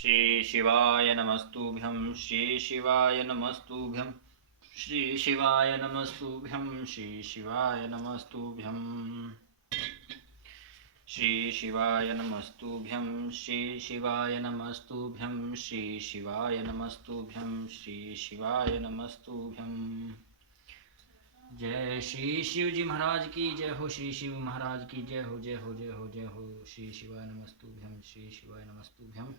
श्री शिवाय नमस्तुभ्यं श्री शिवाय नमस्तुभ्यं श्री शिवाय नमस्तुभ्यं श्री शिवाय नमस्तुभ्यं श्री शिवाय नमस्तुभ्यं श्री शिवाय नमस्तुभ्यं श्री शिवाय नमस्तुभ्यं श्री शिवाय नमस्तुभ्यं। जय श्री शिव जी महाराज की जय हो, श्री शिव महाराज की जय हो, जय हो, जय हो, जय हो। श्री शिवाय नमस्तुभ्यं श्री शिवाय नमस्तुभ्यं।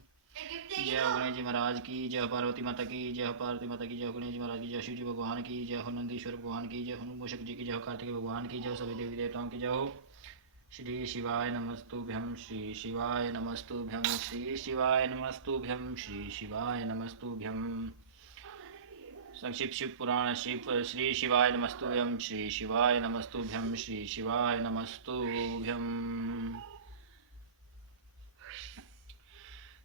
जय हो गणेश जी महाराज की जय हो, पार्वती माता की जय हो, पार्वती माता की जय हो, गणेश जी महाराज की जय, शिव जी भगवान की जय हो, नंदीश्वर भगवान की जय हो, मूषक जी की जय हो, कार्तिक भगवान की जय हो, सभी देवी देवताओं की जय हो। श्री शिवाय नमस्तुभ्यं श्री शिवाय नमस्तुभ्यं श्री शिवाय नमस्तुभ्यं श्री शिवाय नमस्तुभ्यं। संक्षिप्त शिव पुराण शिव श्री शिवाय नमस्तुभ्यं श्री शिवाय नमस्तुभ्यं श्री शिवाय नमस्तुभ्यं।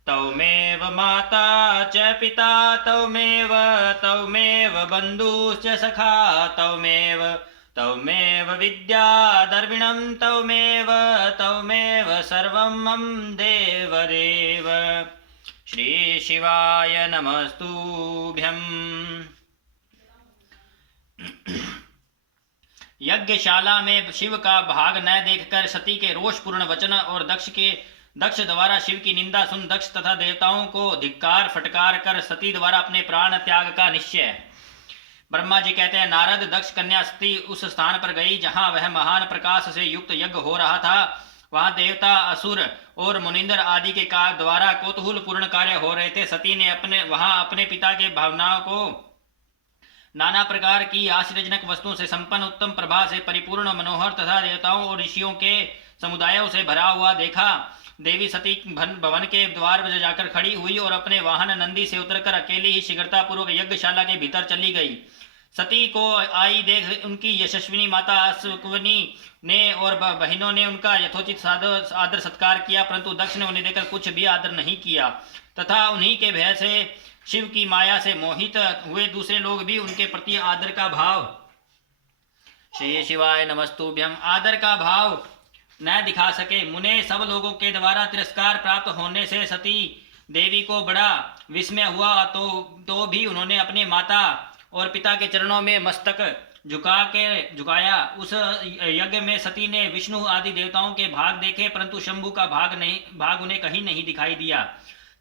तौमेव माता च पिता तौमेव बन्धुश्च सखा तौमेव विद्या दर्विणं तौमेव सर्वं मम देवदेव। श्री शिवाय नमस्तुभ्यं। यज्ञशाला में शिव का भाग न देखकर सती के रोषपूर्ण वचन और दक्ष द्वारा शिव की निंदा सुन दक्ष तथा देवताओं को धिक्कार फटकार कर सती द्वारा अपने प्राण त्याग का निश्चय। ब्रह्मा जी कहते हैं, नारद दक्ष कन्या सती उस स्थान पर गई जहां वह महान प्रकाश से युक्त यज्ञ हो रहा था। वहां देवता असुर और मुनिंदर आदि के द्वारा कौतूहल पूर्ण कार्य हो रहे थे। सती ने अपने पिता के भावनाओं को नाना प्रकार की आश्चर्यजनक वस्तुओं से संपन्न उत्तम प्रभा से परिपूर्ण मनोहर तथा देवताओं और ऋषियों के समुदायों से भरा हुआ देखा। देवी सती भवन के द्वार पर जाकर खड़ी हुई और अपने वाहन नंदी से उतरकर अकेली ही शीघ्रता पूर्वक यज्ञशाला के भीतर चली गई। सती को आई देख उनकी यशस्विनी माता अश्वनी ने और बहनों ने उनका यथोचित आदर सत्कार किया, परंतु दक्ष ने उन्हें देखकर कुछ भी आदर नहीं किया तथा उन्हीं के भय से शिव की माया से मोहित हुए दूसरे लोग भी उनके प्रति आदर का भाव श्री शिवाय नमस्तुभ्यं आदर का भाव न दिखा सके। मुने सब लोगों के द्वारा तिरस्कार प्राप्त होने से सती देवी को बड़ा विस्मय हुआ, तो भी उन्होंने अपने माता और पिता के चरणों में मस्तक झुकाया। उस यज्ञ में सती ने विष्णु आदि देवताओं के भाग देखे, परंतु शंभु का भाग उन्हें कहीं नहीं दिखाई दिया।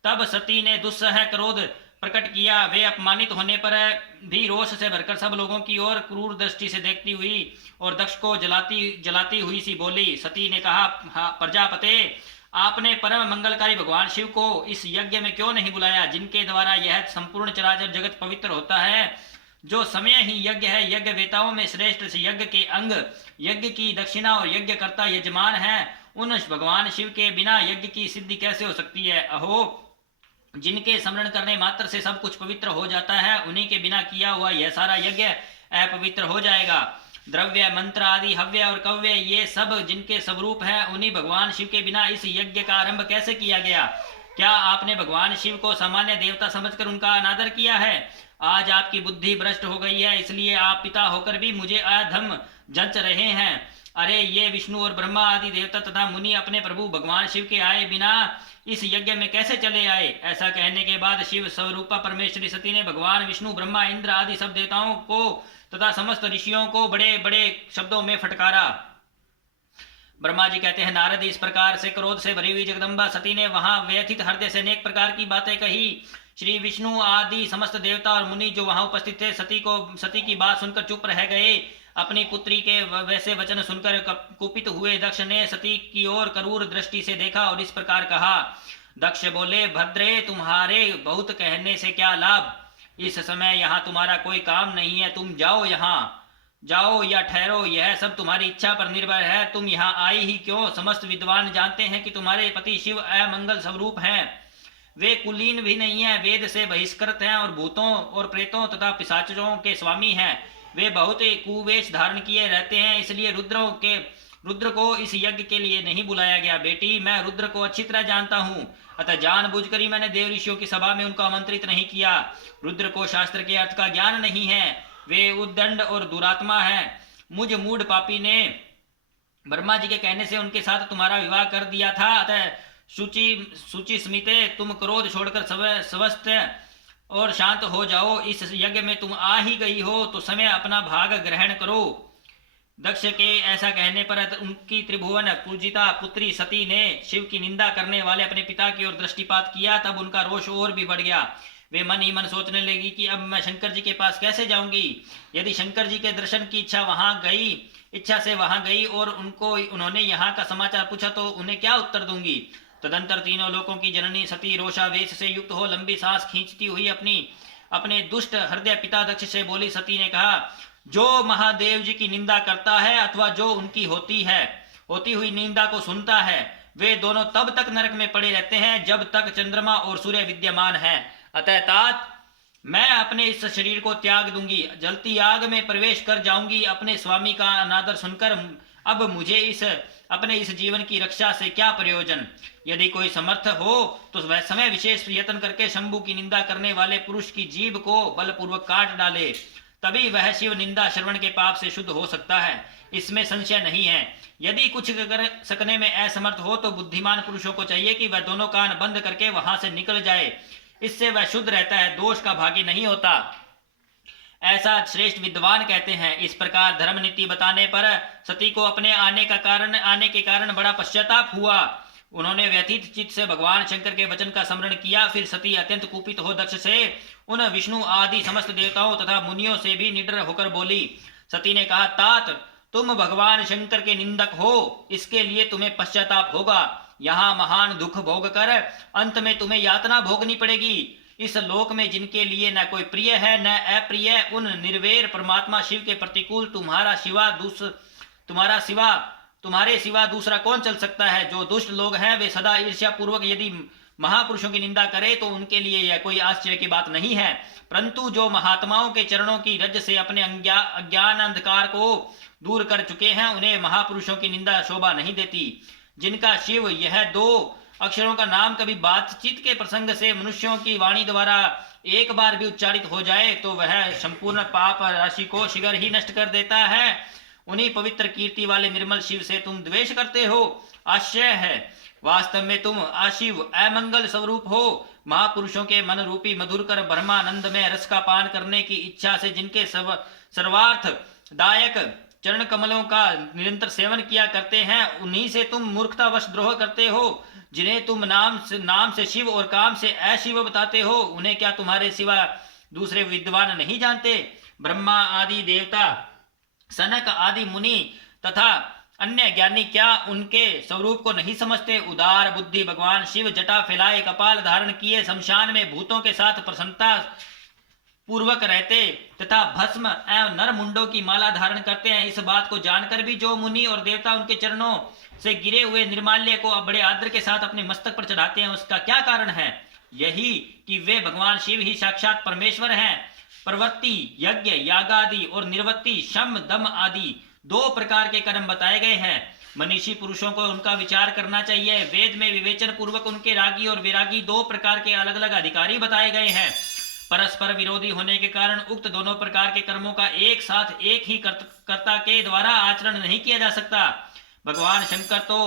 तब सती ने दुस्सह क्रोध प्रकट किया। वे अपमानित होने पर भी रोष से भरकर सब लोगों की ओर क्रूर दृष्टि से देखती हुई और दक्ष को जलाती हुई सी बोली। सती ने कहा, प्रजापते, आपने परम मंगलकारी भगवान शिव को इस यज्ञ में क्यों नहीं बुलाया, जिनके द्वारा यह संपूर्ण चराचर जगत पवित्र होता है, जो समय ही यज्ञ है। यज्ञ वेताओं में श्रेष्ठ यज्ञ के अंग, यज्ञ की दक्षिणा और यज्ञ कर्ता यजमान है। उन भगवान शिव के बिना यज्ञ की सिद्धि कैसे हो सकती है। अहो, जिनके स्मरण करने मात्र से सब कुछ पवित्र हो जाता है, उन्हीं के बिना किया हुआ यह सारा यज्ञ अपवित्र हो जाएगा। द्रव्य मंत्र आदि हव्य और कव्य ये सब जिनके स्वरूप है, उन्हीं भगवान शिव के बिना इस यज्ञ का आरंभ कैसे किया गया। क्या आपने भगवान शिव को सामान्य देवता समझकर उनका अनादर किया है। आज आपकी बुद्धि भ्रष्ट हो गई है, इसलिए आप पिता होकर भी मुझे अधम जंच रहे हैं। अरे, ये विष्णु और ब्रह्मा आदि देवता तथा मुनि अपने प्रभु भगवान शिव के आए बिना इस यज्ञ में कैसे चले आए। ऐसा कहने के बाद शिव स्वरूपा परमेश्वरी सती ने भगवान विष्णु ब्रह्मा इंद्र आदि सब देवताओं को तथा समस्त ऋषियों को बड़े बड़े शब्दों में फटकारा। ब्रह्मा जी कहते हैं, नारद, इस प्रकार से क्रोध से भरी हुई जगदम्बा सती ने वहां व्यथित हृदय से अनेक प्रकार की बातें कही। श्री विष्णु आदि समस्त देवता और मुनि जो वहां उपस्थित थे सती की बात सुनकर चुप रह गए। अपनी पुत्री के वैसे वचन सुनकर कुपित हुए दक्ष ने सती की ओर क्रूर दृष्टि से देखा और इस प्रकार कहा। दक्ष बोले, भद्रे, तुम्हारे बहुत कहने से क्या लाभ। इस समय यहाँ तुम्हारा कोई काम नहीं है, तुम जाओ या ठहरो, यह सब तुम्हारी इच्छा पर निर्भर है। तुम यहाँ आई ही क्यों। समस्त विद्वान जानते हैं कि तुम्हारे पति शिव अमंगल स्वरूप हैं। वे कुलीन भी नहीं है, वेद से बहिष्कृत हैं और भूतों और प्रेतों तथा पिशाचों के स्वामी हैं। वे बहुत कुवेश धारण किए रहते हैं, इसलिए रुद्र को इस यज्ञ के लिए नहीं बुलाया गया। बेटी, मैं रुद्र को अच्छी तरह जानता हूँ, अतः जानबूझकर ही मैंने देव ऋषियों की सभा में उनको आमंत्रित नहीं किया। रुद्र को शास्त्र के अर्थ का ज्ञान नहीं है, वे उद्दंड और दुरात्मा हैं। मुझ मूढ़ पापी ने ब्रह्मा जी के कहने से उनके साथ तुम्हारा विवाह कर दिया था, अतः शुचि स्मिते, तुम क्रोध छोड़कर स्वस्थ और शांत हो जाओ। इस यज्ञ में तुम आ ही गई हो तो समय अपना भाग ग्रहण करो। दक्ष के ऐसा कहने पर उनकी त्रिभुवन पूजिता पुत्री सती ने शिव की निंदा करने वाले अपने पिता की ओर दृष्टिपात किया। तब उनका रोष और भी बढ़ गया। वे मन ही मन सोचने लगी कि अब मैं शंकर जी के पास कैसे जाऊंगी। यदि शंकर जी के दर्शन की इच्छा से वहां गई और उन्होंने यहाँ का समाचार पूछा तो उन्हें क्या उत्तर दूंगी। तदंतर तीनों लोकों की जननी सती रोषावेश से युक्त हो लंबी सांस खींचती हुई अपने दुष्ट हृदय पिता दक्ष से बोली। सती ने कहा, जो महादेव जी की निंदा करता है अथवा जो उनकी होती हुई निंदा को सुनता है, वे दोनों तब तक नरक में पड़े रहते हैं जब तक चंद्रमा और सूर्य विद्यमान है। अतः तात, मैं अपने इस शरीर को त्याग दूंगी, जलती आग में प्रवेश कर जाऊंगी। अपने स्वामी का अनादर सुनकर अब मुझे अपने इस जीवन की रक्षा से क्या प्रयोजन। यदि कोई समर्थ हो तो वह समय विशेष यत्न करके शंभु की निंदा करने वाले पुरुष की जीभ को बलपूर्वक काट डाले, तभी वह शिव निंदा श्रवण के पाप से शुद्ध हो सकता है, इसमें संशय नहीं है। यदि कुछ कर सकने में असमर्थ हो तो बुद्धिमान पुरुषों को चाहिए कि वह दोनों कान बंद करके वहां से निकल जाए, इससे वह शुद्ध रहता है, दोष का भागी नहीं होता, ऐसा श्रेष्ठ विद्वान कहते हैं। इस प्रकार धर्म नीति बताने पर सती को अपने आने के कारण बड़ा पश्चाताप हुआ। उन्होंने व्यथित चित्त से भगवान शंकर के वचन का स्मरण किया। फिर सती अत्यंत कुपित हो दक्ष से, उन विष्णु आदि समस्त देवताओं तथा मुनियों से भी निडर होकर बोली। सती ने कहा, तात, तुम भगवान शंकर के निंदक हो, इसके लिए तुम्हें पश्चाताप होगा। यहाँ महान दुख भोग कर अंत में तुम्हें यातना भोगनी पड़ेगी। इस लोक में जिनके लिए न कोई प्रिय है न अप्रिय, उन निर्वैर परमात्मा शिव के प्रतिकूल तुम्हारे सिवा दूसरा कौन चल सकता है। जो दुष्ट लोग हैं वे सदा ईर्ष्या पूर्वक यदि महापुरुषों की निंदा करे तो उनके लिए यह कोई आश्चर्य की बात नहीं है, परंतु जो महात्माओं के चरणों की रज से अपने अज्ञान अंधकार को दूर कर चुके हैं उन्हें महापुरुषों की निंदा शोभा नहीं देती। जिनका शिव यह दो अक्षरों का नाम कभी बातचीत के प्रसंग से मनुष्यों की वाणी द्वारा एक बार भी उच्चारित हो जाए तो वह संपूर्ण पाप राशि को शीघ्र ही नष्ट कर देता है। उन्हीं पवित्र कीर्ति वाले निर्मल शिव से तुम द्वेष करते हो। आश्चर्य है, वास्तव में तुम अशिव अमंगल स्वरूप हो। महापुरुषों के मन रूपी मधुर कर ब्रह्मानंद में रस का पान करने की इच्छा से जिनके सर्वार्थ दायक चरण कमलों का निरंतर सेवन किया करते हैं, उन्हीं से तुम मूर्खतावश द्रोह करते हो। जिन्हें तुम नाम से शिव और काम से अशिव बताते हो, उन्हें क्या तुम्हारे सिवा दूसरे विद्वान नहीं जानते। ब्रह्मा आदि देवता, सनक आदि मुनि तथा अन्य ज्ञानी क्या उनके स्वरूप को नहीं समझते। उदार बुद्धि भगवान शिव जटा फैलाए कपाल धारण किए शमशान में भूतों के साथ प्रसन्नता पूर्वक रहते तथा भस्म एवं नर मुंडों की माला धारण करते हैं। इस बात को जानकर भी जो मुनि और देवता उनके चरणों से गिरे हुए निर्माल्य को बड़े आदर के साथ अपने मस्तक पर चढ़ाते हैं, उसका क्या कारण है। यही कि वे भगवान शिव ही साक्षात परमेश्वर हैं। प्रवृत्ति यज्ञ यागादि और निर्वृत्ति शम दम आदि दो प्रकार के कर्म बताए गए हैं। मनीषी पुरुषों को उनका विचार करना चाहिए। वेद में विवेचन पूर्वक उनके रागी और विरागी दो प्रकार के अलग अलग अधिकारी बताए गए हैं। परस्पर विरोधी होने के कारण उक्त दोनों प्रकार के कर्मों का एक साथ एक ही कर्ता के द्वारा आचरण नहीं किया जा सकता। भगवान शंकर तो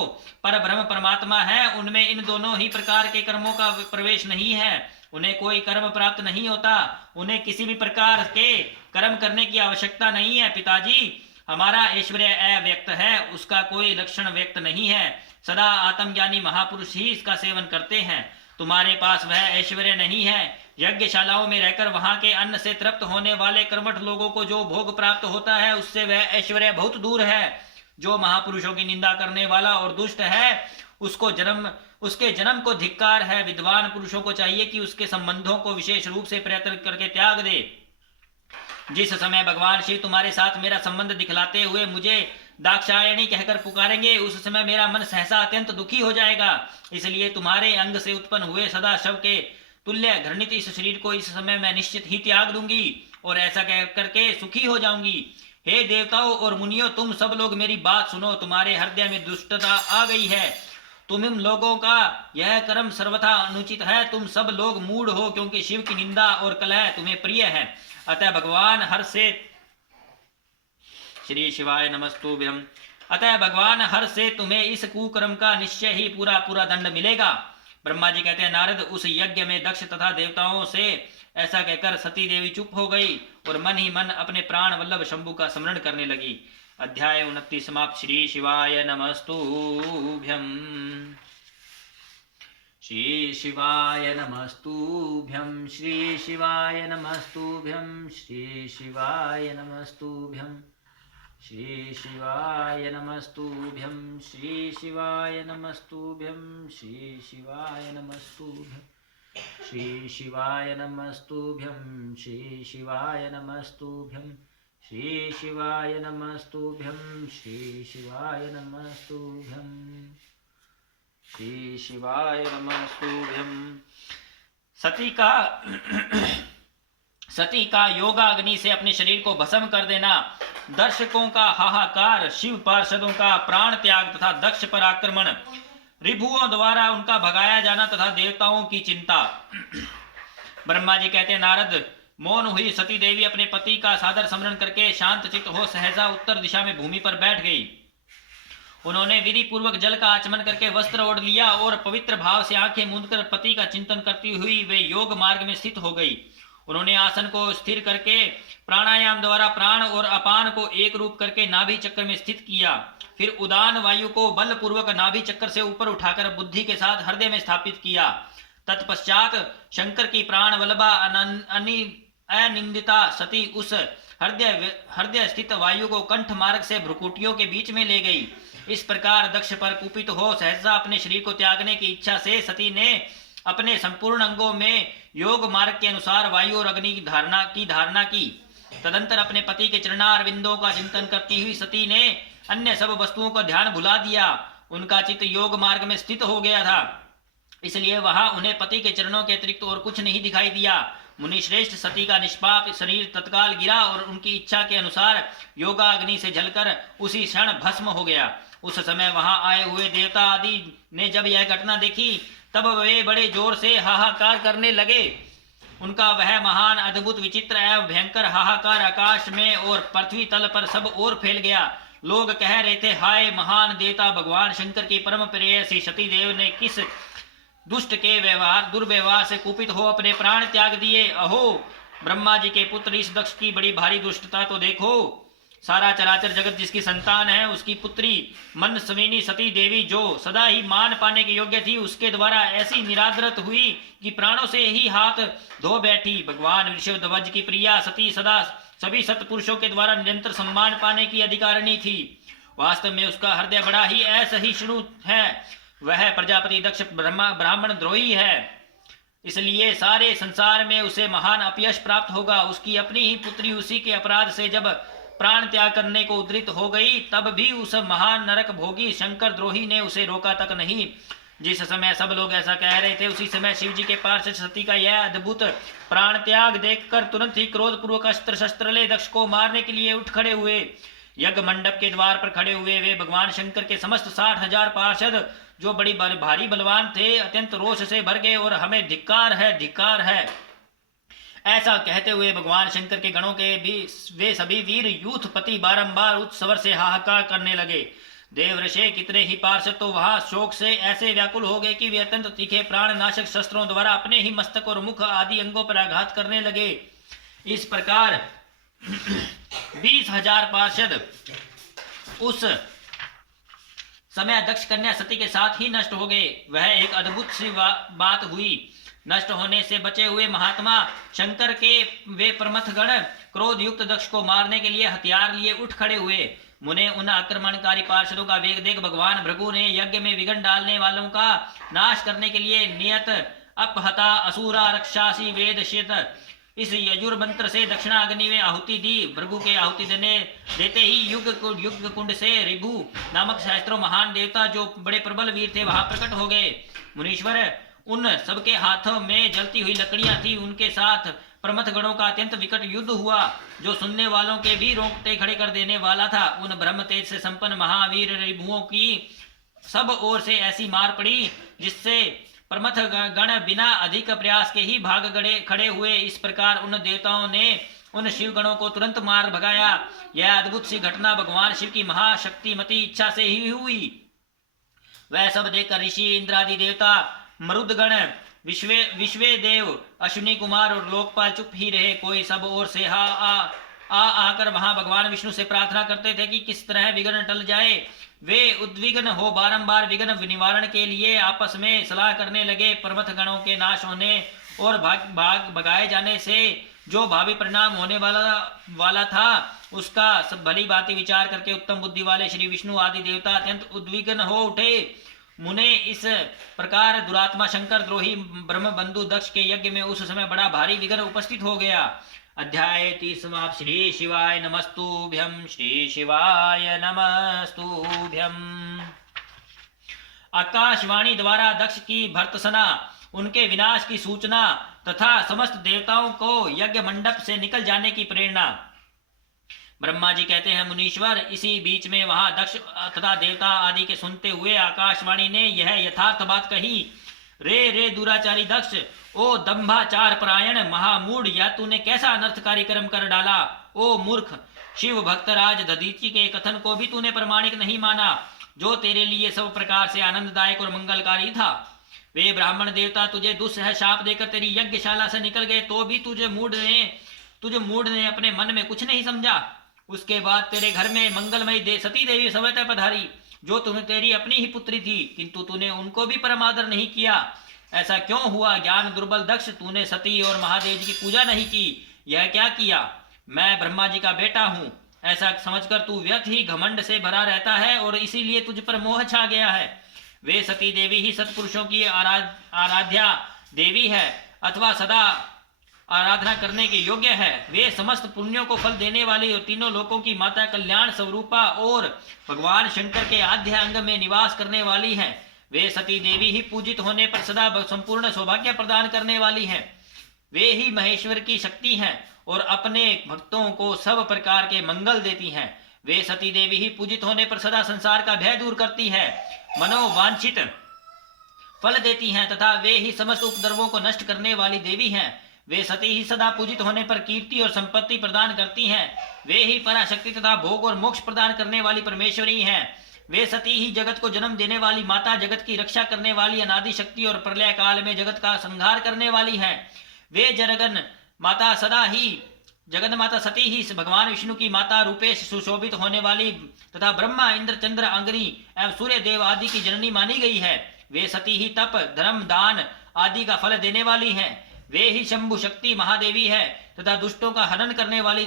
पर ब्रह्म परमात्मा है, उनमें इन दोनों ही प्रकार के कर्मों का प्रवेश नहीं है। उन्हें कोई कर्म प्राप्त नहीं होता, उन्हें किसी भी प्रकार के कर्म करने की आवश्यकता नहीं है। पिताजी, हमारा ऐश्वर्य अव्यक्त है, उसका कोई लक्षण व्यक्त नहीं है। सदा आत्मज्ञानी महापुरुष ही इसका सेवन करते हैं। तुम्हारे पास वह ऐश्वर्य नहीं है। यज्ञशालाओं में रहकर वहां के अन्न से तृप्त होने वाले कर्मठ लोगों को जो भोग प्राप्त होता है उससे वह ऐश्वर्य बहुत दूर है। जो महापुरुषों की निंदा करने वाला और दुष्ट है उसके जन्म को धिक्कार है। विद्वान पुरुषों को चाहिए कि उसके संबंधों को विशेष रूप से प्रयत्न करके त्याग दे। जिस समय भगवान शिव तुम्हारे साथ मेरा संबंध दिखलाते हुए मुझे दाक्षायणी कहकर पुकारेंगे, उस समय मेरा मन सहसा अत्यंत दुखी हो जाएगा। इसलिए तुम्हारे अंग से उत्पन्न हुए सदा शव के तुल्य घृणित इस शरीर को इस समय मैं निश्चित ही त्याग दूंगी और ऐसा करके सुखी हो जाऊंगी। हे देवताओं और मुनियों, तुम सब लोग मेरी बात सुनो। तुम्हारे हृदय में दुष्टता आ गई है। तुम लोगों का यह कर्म सर्वथा अनुचित है। तुम सब लोग मूढ़ हो, क्योंकि शिव की निंदा और कलह तुम्हें प्रिय है। अतः भगवान हर से श्री शिवाय नमस्तुभ्यं। अतः भगवान हर से तुम्हें इस कुकर्म का निश्चय ही पूरा पूरा दंड मिलेगा। ब्रह्मा जी कहते हैं, नारद, उस यज्ञ में दक्ष तथा देवताओं से ऐसा कहकर सती देवी चुप हो गई और मन ही मन अपने प्राण वल्लभ शंभु का स्मरण करने लगी। अध्याय 29 समाप्त। श्री शिवाय नमस्तुभ्यं। श्री शिवाय नमस्तुभ्यं। श्री शिवाय नमस्तुभ्यं। श्री शिवाय नमस्तुभ्यं। श्री शिवाय नमस्तुभ्यं। श्री शिवाय नमस्तुभ्यं। श्री शिवाय नमस्तुभ्यं। श्री शिवाय नमस्तुभ्यं। श्री शिवाय नमस्तुभ्यं। श्री शिवाय नमस्तुभ्यं। श्री शिवाय नमस्तुभ्यं। श्री शिवाय नमस्तुभ्यं। सती का योगाग्नि से अपने शरीर को भस्म कर देना, दर्शकों का हाहाकार, शिव पार्षदों का प्राण त्याग तथा दक्ष पर आक्रमण, रिभुओं द्वारा उनका भगाया जाना तथा देवताओं की चिंता। ब्रह्मा जी कहते हैं, नारद, मौन हुई सती देवी अपने पति का सादर स्मरण करके शांत चित्त हो सहजा उत्तर दिशा में भूमि पर बैठ गई। उन्होंने विधि पूर्वक जल का आचमन करके वस्त्र ओढ़ लिया और पवित्र भाव से आंखें मूंदकर पति का चिंतन करती हुई वे योग मार्ग में स्थित हो गई। उन्होंने आसन को स्थिर करके प्राणायाम द्वारा प्राण और अपान को एक रूप करके नाभि चक्र में स्थित किया। फिर उदान वायु को बलपूर्वक नाभि चक्र से ऊपर उठाकर बुद्धि के साथ हृदय में स्थापित किया। तत्पश्चात शंकर की प्राण वल्लभा अनिंदिता सती उस हृदय स्थित वायु को कंठ मार्ग से भ्रुकुटियों के बीच में ले गई। इस प्रकार दक्ष पर कुपित हो सहसा अपने शरीर को त्यागने की इच्छा से सती ने अपने संपूर्ण अंगों में योग मार्ग के अनुसार वायु और अग्नि की धारणा की। तदंतर अपने पति के चरणार विंदों का चिंतन करती हुई सती ने अन्य सब वस्तुओं का ध्यान भुला दिया। उनका चित्त योग मार्ग में स्थित हो गया था, इसलिए वहां उन्हें पति के चरणों के अतिरिक्त और कुछ नहीं दिखाई दिया। मुनि श्रेष्ठ सती का निष्पाप शरीर तत्काल गिरा और उनकी इच्छा के अनुसार योगाग्नि से जलकर उसी क्षण भस्म हो गया। उस समय वहां आए हुए देवता आदि ने जब यह घटना देखी तब वे बड़े जोर से हाहाकार करने लगे। उनका वह महान अद्भुत विचित्र एवं भयंकर हाहाकार आकाश में और पृथ्वी तल पर सब ओर फैल गया। लोग कह रहे थे, हाय महान देवता भगवान शंकर की परम प्रेयसी सती देव ने किस दुष्ट के दुर्व्यवहार से कुपित हो अपने प्राण त्याग दिए। अहो ब्रह्मा जी के पुत्र, इस दक्ष की बड़ी भारी दुष्टता तो देखो। सारा चराचर जगत जिसकी संतान है, उसकी पुत्री मन सविनी सती देवी जो सदा ही मान पाने के योग्य थी, उसके द्वारा ऐसी निरादरत हुई कि प्राणों से ही हाथ धो बैठी। भगवान वृषभध्वज की प्रिया सती सदा सभी सत्पुरुषों के द्वारा निरंतर सम्मान पाने की अधिकारिणी थी। वास्तव में उसका हृदय बड़ा ही असहिष्णु है। वह प्रजापति दक्ष ब्राह्मण द्रोही है, इसलिए सारे संसार में उसे महान अपयश प्राप्त होगा। उसकी अपनी ही पुत्री उसी के अपराध से जब प्राण त्याग करने को उद्रित हो गई, तब भी उस महान नरक भोगी शंकर द्रोही ने उसे रोका तक नहीं। जिस समय सब लोग ऐसा कह रहे थे, उसी समय शिव जी के पार्षद सती का यह अद्भुत प्राण त्याग देखकर तुरंत ही क्रोध पूर्वक अस्त्र शस्त्र ले दक्ष को मारने के लिए उठ खड़े हुए। यज्ञ मंडप के द्वार पर खड़े हुए वे भगवान शंकर के समस्त 60,000 पार्षद, जो बड़ी भारी बलवान थे, अत्यंत रोष से भर गए और हमें धिक्कार है ऐसा कहते हुए भगवान शंकर के गणों के भी वे सभी वीर यूथपति बारंबार उच्च स्वर से हाहाकार करने लगे। देव ऋषि कितने ही पार्षद तो वहां शोक से ऐसे व्याकुल हो गए कि वे अत्यंत तीखे प्राण नाशक शस्त्रों द्वारा अपने ही मस्तक और मुख आदि अंगों पर आघात करने लगे। इस प्रकार 20,000 पार्षद उस समय दक्ष कन्या सती के साथ ही नष्ट हो गए। वह एक अद्भुत सी बात हुई। नष्ट होने से बचे हुए महात्मा शंकर के वे प्रमथ गण क्रोध युक्त दक्ष को मारने के लिए हथियार लिए उठ खड़े हुए। मुने उन आक्रमणकारी पार्षदों का वेग देख भगवान भृगु ने यज्ञ में विघ्न डालने वालों का नाश करने के लिए नियत अपहता असुरा रक्षासी वेद शेत इस यजुर मंत्र से दक्षिणा अग्नि में आहुति दी। भृगु के आहुति देते ही युग कुंड से रिभु नामक सहस्त्रों महान देवता जो बड़े प्रबल वीर थे वहां प्रकट हो गए। मुनीश्वर, उन सबके हाथों में जलती हुई लकड़ियां थी। उनके साथ प्रमथ गणों का अत्यंत विकट युद्ध हुआ, जो सुनने वालों के भी रोंगटे खड़े कर देने वाला था। उन ब्रह्म तेज से संपन्न महावीर रिभुओं की सब ओर से ऐसी मार पड़ी जिससे प्रमथ गण बिना अधिक प्रयास के ही भाग खड़े हुए। इस प्रकार उन देवताओं ने उन शिव गणों को तुरंत मार भगाया। यह अद्भुत सी घटना भगवान शिव की महाशक्तिमती इच्छा से ही हुई। वह सब देखकर ऋषि, इंद्रादि देवता, मरुदगण, विश्वे देव, अश्विनी कुमार और लोकपाल चुप ही रहे। कोई सब ओर से आकर वहां भगवान विष्णु से प्रार्थना करते थे कि किस तरह विघ्न टल जाए। वे उद्विग्न हो बारंबार विघ्न निवारण के लिए आपस में सलाह करने लगे। पर्वत गणों के नाश होने और भगाए जाने से जो भावी परिणाम होने वाला था, उसका सब भली भांति विचार करके उत्तम बुद्धि वाले श्री विष्णु आदि देवता अत्यंत उद्विग्न हो उठे। मुने इस प्रकार दुरात्मा शंकर द्रोही ब्रह्म बंधु दक्ष के यज्ञ में उस समय बड़ा भारी विघ्न उपस्थित हो गया। अध्याय 30 समाप्त। श्री शिवाय नमस्तुभ्यं। श्री शिवाय नमस्तुभ्यं। आकाशवाणी द्वारा दक्ष की भर्त्सना, उनके विनाश की सूचना तथा समस्त देवताओं को यज्ञ मंडप से निकल जाने की प्रेरणा। ब्रह्मा जी कहते हैं, मुनीश्वर, इसी बीच में वहां दक्ष तथा देवता आदि के सुनते हुए आकाशवाणी ने यह यथार्थ बात कही। रे दुराचारी दक्ष, ओ दंभाचार परायण महामूढ़, या तूने कैसा अनर्थकारी कर्म कर डाला। ओ मूर्ख, शिव भक्तराज दधीचि के कथन को भी तूने प्रमाणिक नहीं माना, जो तेरे लिए सब प्रकार से आनंददायक और मंगलकारी था। वे ब्राह्मण देवता तुझे दुस्सह शाप देकर तेरी यज्ञशाला से निकल गए, तो भी तुझे मूढ़ ने अपने मन में कुछ नहीं समझा। उसके बाद तेरे घर में मंगलमयी सती देवी स्वतः पधारी, जो तुम्हें तेरी अपनी ही पुत्री थी, किंतु तूने उनको भी परमादर नहीं किया। ऐसा क्यों हुआ? ज्ञान दुर्बल दक्ष, तूने सती और महादेव जी की पूजा नहीं की। यह क्या किया? मैं ब्रह्मा जी का बेटा हूँ, ऐसा समझकर तू व्यर्थ ही घमंड से भरा रहता है और इसीलिए तुझ पर मोह छा गया है। वे सती देवी ही सत्पुरुषों की आराध्या देवी है अथवा सदा आराधना करने के योग्य है। वे समस्त पुण्यों को फल देने वाली और तीनों लोकों की माता कल्याण स्वरूपा और भगवान शंकर के आद्य अंग में निवास करने वाली हैं। वे सती देवी ही पूजित होने पर सदा संपूर्ण सौभाग्य प्रदान करने वाली हैं। वे ही महेश्वर की शक्ति हैं और अपने भक्तों को सब प्रकार के मंगल देती हैं। वे सती देवी ही पूजित होने पर सदा संसार का भय दूर करती है, मनोवांछित फल देती हैं तथा वे ही समस्त उपद्रवों को नष्ट करने वाली देवी हैं। वे सती ही सदा पूजित होने पर कीर्ति और संपत्ति प्रदान करती हैं। वे ही पराशक्ति तथा भोग और मोक्ष प्रदान करने वाली परमेश्वरी हैं। वे सती ही जगत को जन्म देने वाली माता, जगत की रक्षा करने वाली अनादि शक्ति और प्रलय काल में जगत का संहार करने वाली हैं। वे जगन माता सदा ही जगन माता सती ही भगवान विष्णु की माता रूपेश सुशोभित होने वाली तथा ब्रह्मा, इंद्र, चंद्र, अग्नि एवं सूर्य देव आदि की जननी मानी गई है। वे सती ही तप, धर्म, दान आदि का फल देने वाली हैं। वे ही शंभु शक्ति महादेवी है तथा दुष्टों का हनन करने वाली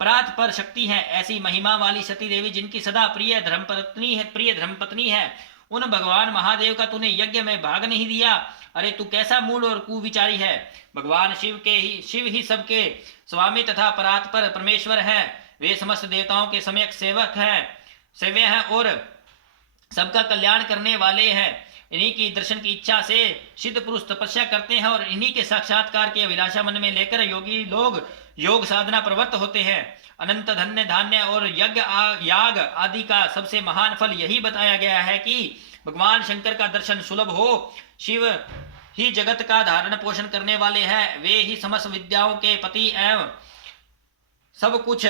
परात पर शक्ति है। ऐसी महिमा वाली सती देवी, जिनकी सदा प्रिय धर्मपत्नी है, उन भगवान महादेव का तूने यज्ञ में भाग नहीं दिया। अरे तू कैसा मूढ़ और कुविचारी है। भगवान शिव ही सबके स्वामी तथा परात पर परमेश्वर है। वे समस्त देवताओं के सम्यक सेव्य हैं और सबका कल्याण करने वाले हैं। इन्हीं की दर्शन की इच्छा से सिद्ध पुरुष तपस्या करते हैं और इन्हीं के साक्षात्कार की अभिलाषा मन में लेकर योगी लोग योग साधना प्रवृत्त होते हैं। अनंत धन्य धान्य और यज्ञ याग आदि का सबसे महान फल यही बताया गया है कि भगवान शंकर का दर्शन सुलभ हो। शिव ही जगत का धारण पोषण करने वाले हैं। वे ही समस्त विद्याओं के पति एवं सब कुछ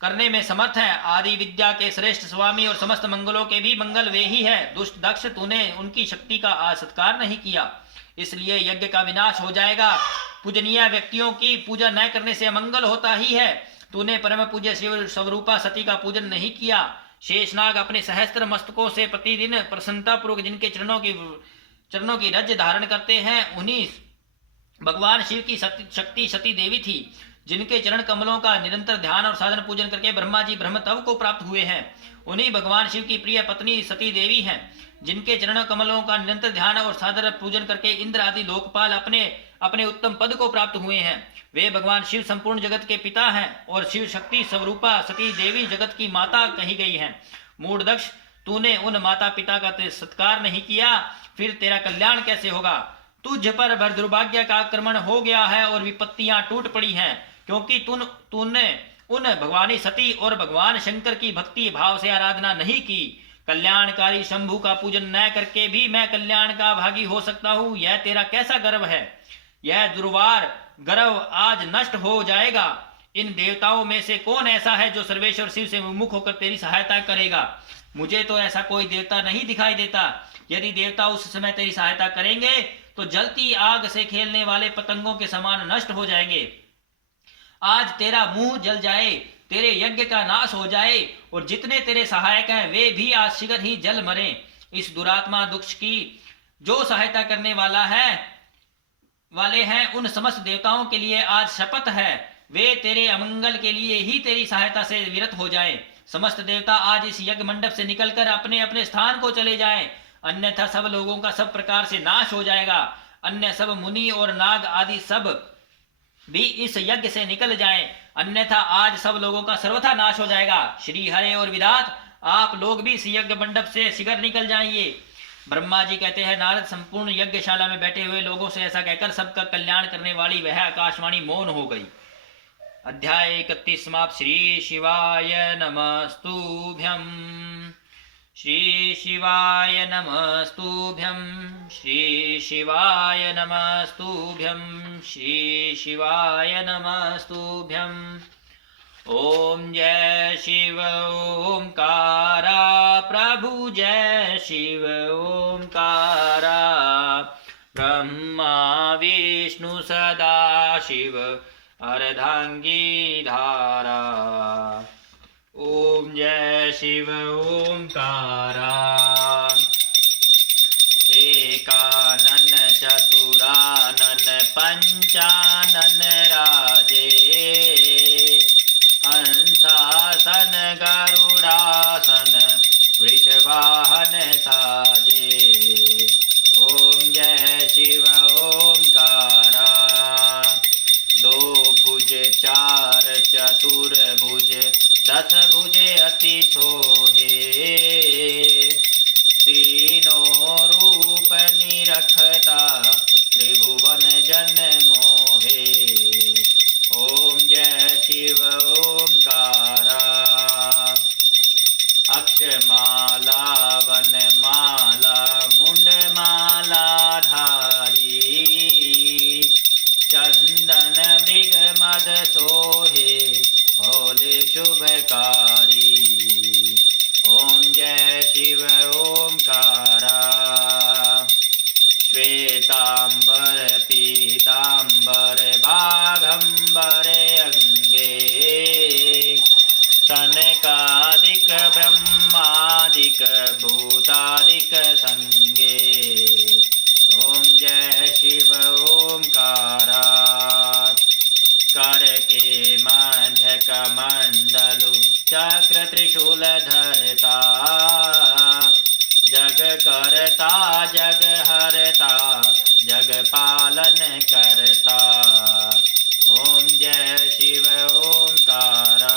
करने में समर्थ है। आदि विद्या के श्रेष्ठ स्वामी और समस्त मंगलों के भी मंगल वे ही है। दुष्ट दक्ष, तूने उनकी शक्ति का सत्कार नहीं किया, इसलिए यज्ञ का विनाश हो जाएगा। पूजनीय व्यक्तियों की पूजा न करने से अमंगल होता ही है। तूने परम पूज्य शिव स्वरूपा सती का पूजन नहीं किया। शेषनाग अपने सहस्त्र मस्तकों से प्रतिदिन प्रसन्नता पूर्वक जिनके चरणों की रज धारण करते हैं, उन्हीं भगवान शिव की शक्ति सती देवी थी, जिनके चरण कमलों का निरंतर ध्यान और साधन पूजन करके ब्रह्मा जी ब्रह्म तव को प्राप्त हुए हैं। उन्हीं भगवान शिव की प्रिय पत्नी सती देवी हैं, जिनके चरण कमलों का निरंतर ध्यान और साधन पूजन करके इंद्र आदि लोकपाल अपने उत्तम पद को प्राप्त हुए हैं। वे भगवान शिव संपूर्ण जगत के पिता हैं और शिव शक्ति स्वरूपा सती देवी जगत की माता कही गई हैं। मूढ़ दक्ष, तूने उन माता पिता का सत्कार नहीं किया, फिर तेरा कल्याण कैसे होगा। तुझ पर दुर्भाग्य का आक्रमण हो गया है और विपत्तियां टूट पड़ी हैं, क्योंकि तूने उन भगवानी सती और भगवान शंकर की भक्ति भाव से आराधना नहीं की। कल्याणकारी शंभु का पूजन न करके भी मैं कल्याण का भागी हो सकता हूँ, यह तेरा कैसा गर्व है। यह दुर्वार गर्व आज नष्ट हो जाएगा। इन देवताओं में से कौन ऐसा है जो सर्वेश्वर शिव से विमुख होकर तेरी सहायता करेगा? मुझे तो ऐसा कोई देवता नहीं दिखाई देता। यदि देवता उस समय तेरी सहायता करेंगे तो जलती आग से खेलने वाले पतंगों के समान नष्ट हो जाएंगे। आज तेरा मुंह जल जाए, तेरे यज्ञ का नाश हो जाए और जितने तेरे सहायक हैं वे भी आज शीघ्र ही जल मरें। इस दुरात्मा दुष्ट की जो सहायता करने वाले हैं उन समस्त देवताओं के लिए आज शपथ है, वे तेरे अमंगल के लिए ही तेरी सहायता से विरत हो जाएं। समस्त देवता आज इस यज्ञ मंडप से निकलकर अपने अपने स्थान को चले जाएं, अन्यथा सब लोगों का सब प्रकार से नाश हो जाएगा। अन्य सब मुनि और नाग आदि सब भी इस यज्ञ से निकल जाएं, अन्यथा आज सब लोगों का सर्वथा नाश हो जाएगा। श्री हरे और विराट, आप लोग भी इस यज्ञ मंडप से शीघ्र निकल जाइए। ब्रह्मा जी कहते हैं, नारद संपूर्ण यज्ञशाला में बैठे हुए लोगों से ऐसा कहकर सबका कल्याण करने वाली वह आकाशवाणी मौन हो गई। अध्याय 31 समाप्त। श्री शिवाय नमस्तुभ्यं। श्री शिवाय नमस्तुभ्यं। श्री शिवाय नमस्तुभ्यं। श्री शिवाय नमस्तुभ्यं। ओम जय शिव ओंकारा प्रभु जय शिव ओंकारा। ब्रह्मा विष्णु सदा शिव अर्धांगी धारा। ओम जय शिव ओंकारा। एकानन चतुरानन पंचानन राजे। हंसासन गरुड़ासन वृषवाहन साजे। ओम जय शिव ओंकारा। दो भुज चार चतुर्भुज दस भुजे अति सोहे। तीनों रूप निरखता त्रिभुवन जन मोहे। ओम जय शिव ओंकारा। अक्षमाला वनमाला मुंडमाला धारी। चंदन मृग मद सोहे भोले शुभकारी। ओम जय शिव ओंकारा। श्वेतांबर पीतांबर बाघंबर अंगे। सनकादिक ब्रह्मादिक भूतादिक संगे। ओम जय शिव ओंकारा। कर के मध्य कमंडलु चक्र त्रिशूल धरता। जग करता जग हरता जग पालन करता। ओम जय शिव ओंकारा।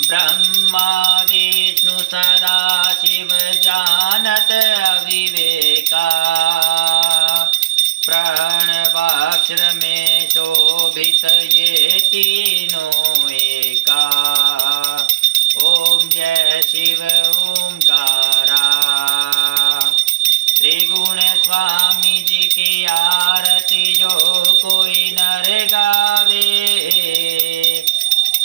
ब्रह्मा विष्णु सदा शिव जानत अविवेका। प्रणवाक्षर में शोभित ये तीनों एका। ओम जय शिव ओंकारा। त्रिगुण स्वामी जी की आरती जो कोई नर गावे।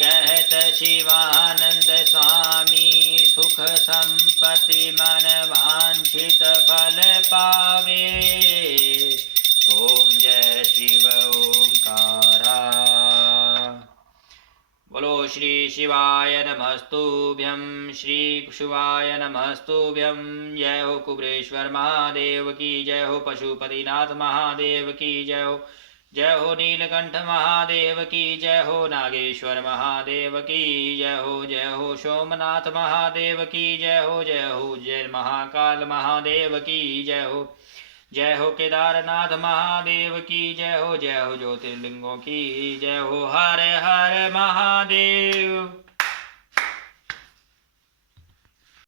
कहत शिवानंद स्वामी सुख संपत्ति मन वांछित फल पावे। ओम जय शिव ओंकारा। बोलो श्री शिवाय नमस्तुभ्यं। श्री शिवाय नमस्तुभ्यं। जय हो कुबेरेश्वर महादेव की जय हो। पशुपतिनाथ महादेव की जय हो। जय हो नीलकंठ महादेव की जय हो। नागेश्वर महादेव की जय हो। जय हो सोमनाथ महादेव की जय हो। जय हो जय महाकाल महादेव की जय हो। जय हो केदारनाथ महादेव की जय हो। जय हो ज्योतिर्लिंगों की जय हो। हर हर महादेव।